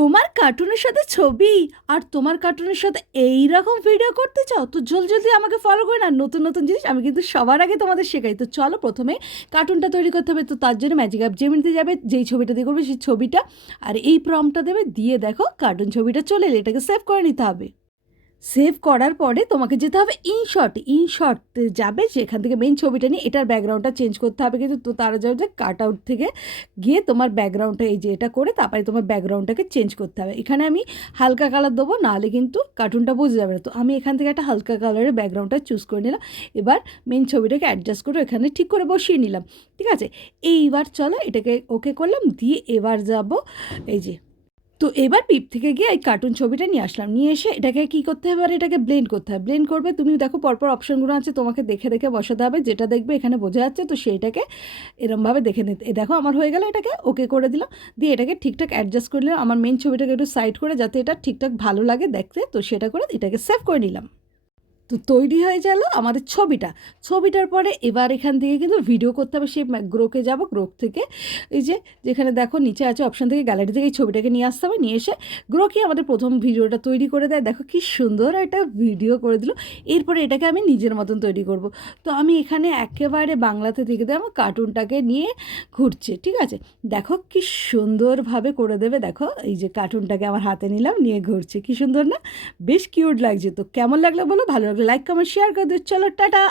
তোমার কার্টুনের সাথে ছবি আর তোমার কার্টুনের সাথে এই রকম ভিডিও করতে চাও তো জলদি আমাকে ফলো করে না, নতুন নতুন জিনিস আমি কিন্তু সবার আগে তোমাদের শেখাই। তো চলো, প্রথমে কার্টুনটা তৈরি করতে হবে। তো তার জন্য ম্যাজিক অ্যাপ জেমিনিতে যাবে, যেই ছবিটা দিয়ে করবে সেই ছবিটা, আর এই প্রম্পটটা দেবে, দিয়ে দেখো কার্টুন ছবিটা চলে এলে এটাকে সেভ করে নিতে হবে। সেভ করার পরে তোমাকে যেতে হবে ইনশর্টে যাবে, সেখান থেকে মেইন ছবিটা নিয়ে এটার ব্যাকগ্রাউন্ডটা চেঞ্জ করতে হবে। কিন্তু তো তারা যাবে যে কাট আউট থেকে গিয়ে তোমার ব্যাকগ্রাউন্ডটা এই যে এটা করে তারপরে তোমার ব্যাকগ্রাউন্ডটাকে চেঞ্জ করতে হবে। এখানে আমি হালকা কালার দেবো, নাহলে কিন্তু কার্টুনটা বোঝা যাবে না। তো আমি এখান থেকে একটা হালকা কালারের ব্যাকগ্রাউন্ডটা চুজ করে নিলাম। এবার মেইন ছবিটাকে অ্যাডজাস্ট করে এখানে ঠিক করে বসিয়ে নিলাম। ঠিক আছে, এইবার চলো এটাকে ওকে করলাম, দিয়ে এবার যাব এই যে। তো এবার পিপ থেকে গিয়ে এই কার্টুন ছবিটা নিয়ে আসলাম, নিয়ে এসে এটাকে কী করতে হবে, আর এটাকে ব্লেন্ড করতে হবে। ব্লেন্ড করবে, তুমি দেখো পরপর অপশানগুলো আছে, তোমাকে দেখে দেখে বসাতে হবে, যেটা দেখবে এখানে বোঝা যাচ্ছে তো সেইটাকে এরমভাবে দেখে নিতে। এই দেখো আমার হয়ে গেল, এটাকে ওকে করে দিলাম, দিয়ে এটাকে ঠিকঠাক অ্যাডজাস্ট করলে আমার মেন ছবিটাকে একটু সাইড করে যাতে এটা ঠিকঠাক ভালো লাগে দেখতে, তো সেটা করে এটাকে সেভ করে নিলাম। তো তৈরি হয়ে গেল আমাদের ছবিটার পরে এবার এখান থেকে কিন্তু ভিডিও করতে হবে। সেই গ্রোকে যাব, গ্রোক থেকে এই যে যেখানে দেখো নিচে আছে অপশান থেকে গ্যালারি থেকে এই ছবিটাকে নিয়ে আসতে হবে, নিয়ে এসে গ্রোকে আমাদের প্রথম ভিডিওটা তৈরি করে দেয়। দেখো কি সুন্দর একটা ভিডিও করে দিল। এরপরে এটাকে আমি নিজের মতন তৈরি করব। তো আমি এখানে একেবারে বাংলাতে থেকে দেয় আমার কার্টুনটাকে নিয়ে ঘুরছে। ঠিক আছে, দেখো কি সুন্দরভাবে করে দেবে। দেখো এই যে কার্টুনটাকে আমার হাতে নিলাম, নিয়ে ঘুরছে, কি সুন্দর না, বেশ কিউট লাগছে। তো কেমন লাগলো বলো, ভালো লাগলো লাইক কমেন্ট শেয়ার করে দিও। চলো টাটা।